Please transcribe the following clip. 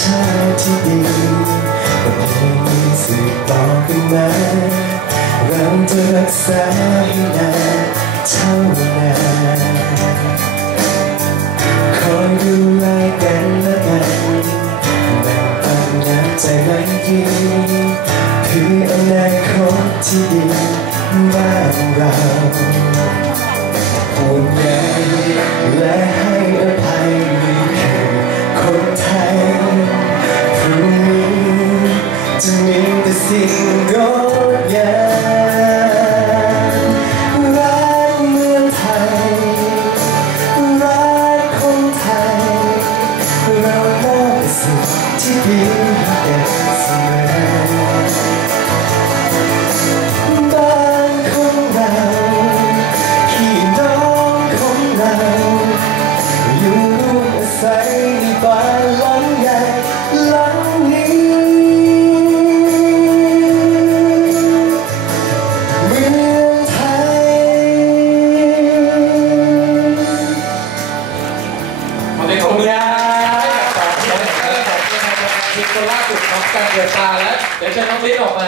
ชายที่ดีกับเพลงสิทธิ์ต่ขึ้นมาเราจะรักษาให้นานเท่านั้นคอยดูแลกันและกันแบ่งปันน้ำใจไว้ยืคืออนาคตที่ดีบ้านเรา sleeping ทีคนล่าสุดน้องแตงเดือดตาและเดี๋ยวเชิญน้องลิศออกมา